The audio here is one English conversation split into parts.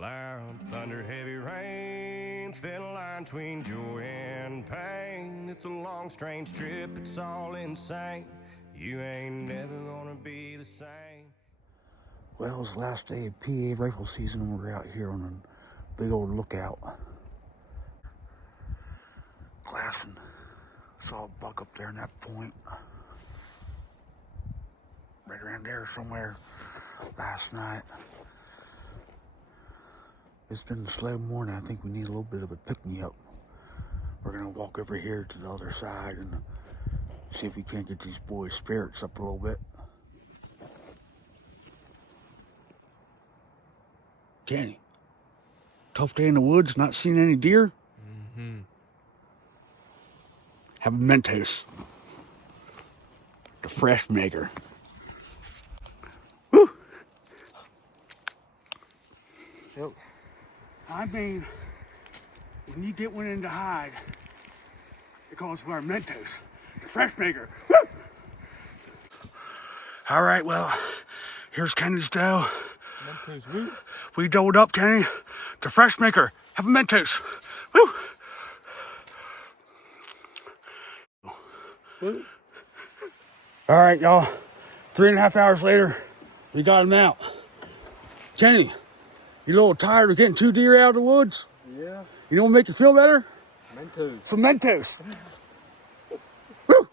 Loud thunder, heavy rain, thin line between joy and pain. It's a long, strange trip, it's all insane. You ain't never gonna be the same. Well, it's the last day of PA rifle season and we're out here on a big old lookout. Glassing. Saw a buck up there in that point. Right around there somewhere last night. It's been a slow morning. I think we need a little bit of a pick-me-up. We're gonna walk over here to the other side and see if we can't get these boys' spirits up a little bit. Kenny, tough day in the woods, not seeing any deer? Mm-hmm. Have a Mentos. The fresh maker. Woo! Yep. I mean, when you get one in the hide, it calls for our Mentos, the fresh maker. Woo! All right, well, here's Kenny's dough. Mentos root. We doubled up, Kenny. The fresh maker. Have a Mentos. Woo! Woo. All right, y'all. 3.5 hours later, we got him out. Kenny, you a little tired of getting 2 deer out of the woods? Yeah. You know what make you feel better? Mentos. Some Mentos. Woo!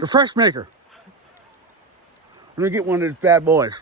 The fresh maker. I'm gonna get one of these bad boys.